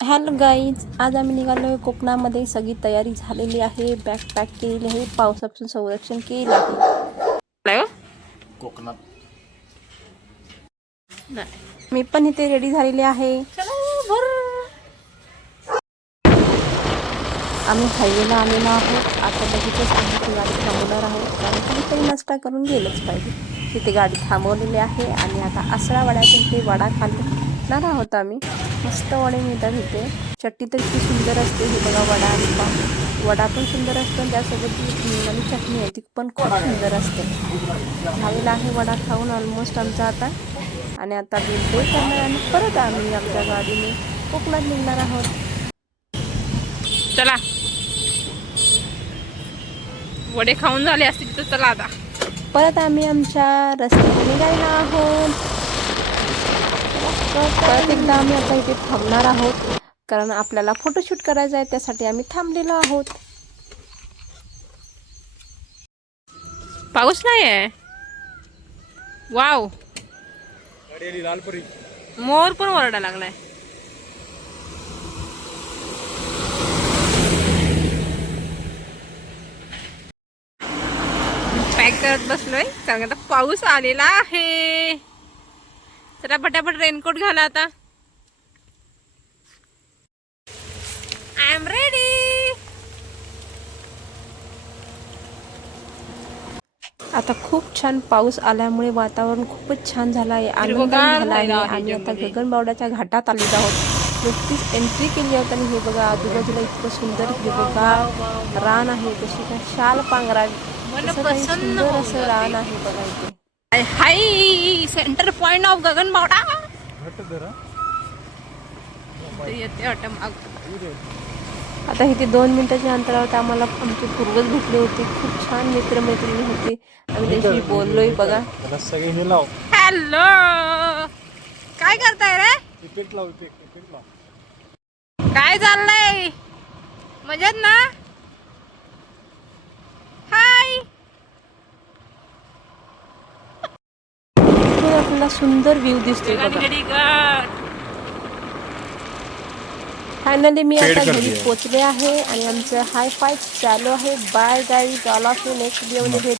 Hello guys आज आम्ही निघालो आहे कोकणामध्ये. सगळी तयारी झालेली आहे. बॅग पॅक केलेली आहे. पावसापासून संरक्षण केलं आहे. कोकणात. मी पण इथे रेडी झालेली आहे. आम्ही हायवेला आलेलो आहोत. आता लगेचच आम्ही ती गाडी थांबवणार आहोत. कारण काहीतरी नाश्ता करून गेलंच पाहिजे. तिथे गाडी थांबवलेली आहे आणि आता आसरा वड्यातून ते वडा खाल्णार आहोत आम्ही. मस्त वडे मिळतात इथे. चटणी तर इतकी सुंदर असते हे बघा वडा आणि पाव. वडा पण सुंदर असतो आणि त्यासोबत जी चटणी आहे ती पण खूप सुंदर असते. झालेला आहे वडा खाऊन ऑलमोस्ट आमचा आता. आणि आता बिल पे करणार आणि परत आम्ही आमच्या गाडीने कोकणात निघणार आहोत. चला. वडे खाऊन झाले असतील तर चला आता. परत आम्ही आमच्या रस्त्याने निघायला आहोत. परत एकदा आम्ही आता इथे थांबणार आहोत. कारण आपल्याला फोटोशूट करायचं आहे त्यासाठी आम्ही थांबलेलो आहोत. पाऊस नाही आहे वाव लालपरी. मोर पण ओरडा लागलाय. पॅक करत बसलोय कारण आता पाऊस आलेला आहे. चला पटापट रेनकोट घाला आता. आय एम रेडी आता खूप छान पाऊस आल्यामुळे वातावरण खूपच छान झालं आहे आनंद झाला आहे आम्ही आता. गगनबावड्याच्या घाटात आलेलो आहोत. नुकतीच एंट्री केली आहोत आणि हे बघा आजूबाजूला इतकं सुंदर हिरवगार रान आहे. जशी काय शाल प्रसन्न सुंदर असं रान आहे बघा इथे. High centre point of Gaganbawda येते वाटतं माग. आता इथे दोन मिनिटाच्या अंतरावर आम्हाला आमचे पूर्वज भेटले होते. खूप छान मित्रमैत्रिणी होते. आम्ही त्यांच्याशी बोललोय बघा. त्याला सगळे हे लाव. हॅलो काय करताय रे? इफेक्ट लाव इफेक्ट इफेक्ट लाव. काय चाललंय? मजेत ना हाय आपल्याला सुंदर व्ह्यू दिसतोय फायनली मी आता घरी. पोचले आहे आणि आमचं हाय फाय चालू आहे. Bye guys all of you next व्हिडिओमध्ये